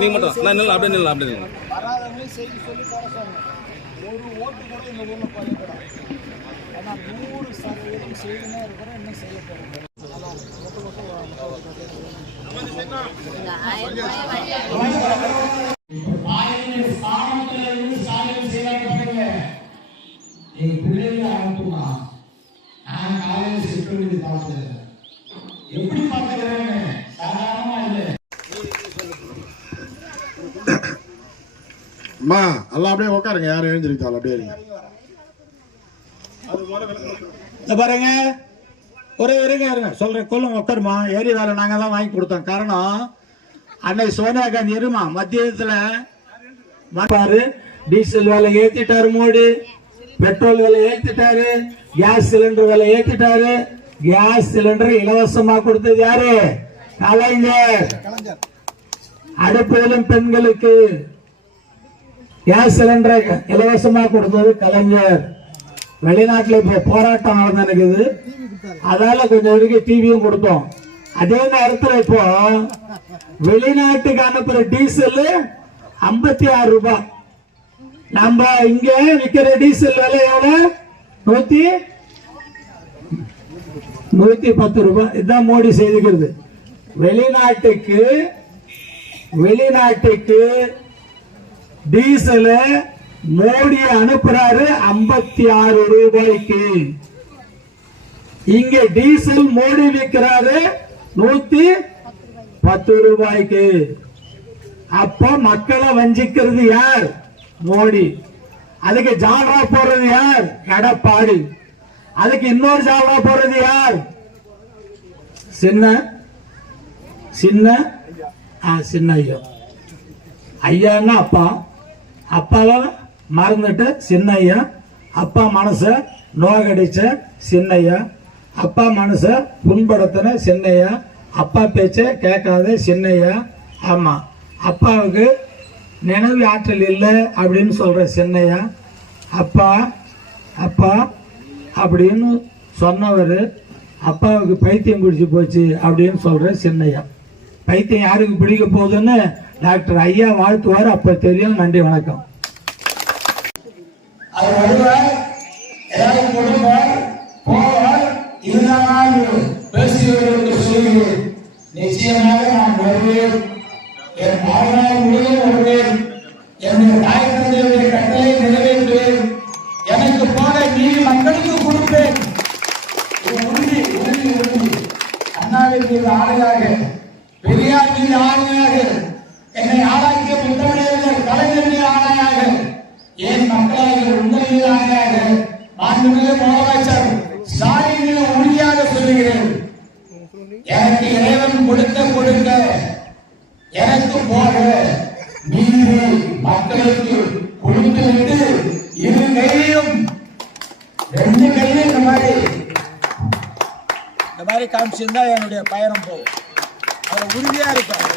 நீங்க மட்டும் நான் நில்ல அப்படியே நில்ல அப்படியே வராதவங்களையும் செய்தி சொல்லி போட சொன்னேன். ஒரு ஓட்டு கூட இந்த ஊர்ல போடக்கூடாது. ஏன்னா 100% செய்துனே இருக்கிறோம், இன்னும் செய்யப்படுது. எப்படி பார்த்துக்கிறேன்னு சாதாரணமா இல்லை. அம்மா எல்லாம் அப்படியே உட்காருங்க, யாரும் எழுந்திருக்காள் அப்படியே இருங்க. பாருங்க ஒரே இருங்க சொல்றேன், கொள்ளுங்க உட்காருமா. ஏரி வேலை நாங்க தான் வாங்கி கொடுத்தோம். காரணம் அன்னைக்கு சோனியா காந்தி இருமா மத்தியத்துல டீசல் விலை ஏத்திட்டாரு மோடி, பெட்ரோல் விலை ஏத்திட்டாரு, கேஸ் சிலிண்டர் விலை ஏத்திட்டாரு. கேஸ் சிலிண்டர் இலவசமா கொடுத்தது யாரு? கலைஞர். அடுப்பிலும் பெண்களுக்கு கேஸ் சிலிண்டர் இலவசமா கொடுத்தது கலைஞர். வெளிநாட்டுல இப்ப போராட்டம் நடக்குது, அதால கொஞ்சம் வரைக்கும் டிவியும் கொடுத்தோம். அதே நேரத்தில் இப்போ வெளிநாட்டுக்கு அனுப்புற டீசல் 56 ரூபாய். நம்ம இங்க விற்கிற டீசல் விலை எவ்வளவு? 110 ரூபாய். இதுதான் மோடி செய்துக்கிறது. வெளிநாட்டுக்கு டீசல் மோடி அனுப்புறாரு 56 ரூபாய்க்கு. இங்க டீசல் மோடி விற்கிறாரு 110 ரூபாய்க்கு. அப்ப மக்களை வஞ்சிக்கிறது யார்? மோடி. அதுக்கு ஜால்ரா போடுறது யார்? எடப்பாடி. அதுக்கு இன்னொரு ஜால்ரா போடுறது யார்? சின்ன ஐயா. ஐயான்னா அப்பா, அப்பாவை மறந்துட்டு சின்ன ஐயா. அப்பா மனச நோகடிச்ச சின்னையா, அப்பா மனச புண்படுத்தின சின்னையா, அப்பா பேச்ச கேட்காத சின்னையா. ஆமா, அப்பாவுக்கு நினைவு ஆற்றல் இல்லை அப்படின்னு சொல்ற சின்னையா. அப்பா அப்படின்னு சொன்னவர் அப்பாவுக்கு பைத்தியம் பிடிச்சி போச்சு அப்படின்னு சொல்ற சின்னையா. பைத்தியம் யாருக்கு பிடிக்க போகுதுன்னு டாக்டர் ஐயா வாழ்த்துவார், அப்ப தெரியும். நன்றி, வணக்கம். நிச்சயமாக நான் வருவேன். என் வாழ்நாள் முழுவதும் வருவேன். என்னுடைய தாய் தந்தையுடைய கட்டளை நிறைவேற்றுவேன். எனக்கு போன நீதி மக்களுக்கு கொடுப்பேன். உறுதி உறுதி உறுதி. அண்ணாவின் மீது ஆணையாக, பெரியார் மீது ஆணையாக, என்னை ஆளாக்கிய முத்தமிழர் கலைஞர் மீது ஆணையாக, ஏன் மக்களாக உங்கள் மீது ஆணையாக, மாண்புமிகு முதலமைச்சர் ஸ்டாலின் மீது உறுதியாக சொல்லுகிறேன். எனக்கு இறைவன் கொடுக்க எனக்கு போக மீறி மக்களுக்கு கொடுத்துவிட்டு இரு கையிலும் 2 கையிலும் இந்த மாதிரி காமிச்சிருந்தா என்னுடைய பயணம் போகும். அவர் உறுதியா இருப்பார்.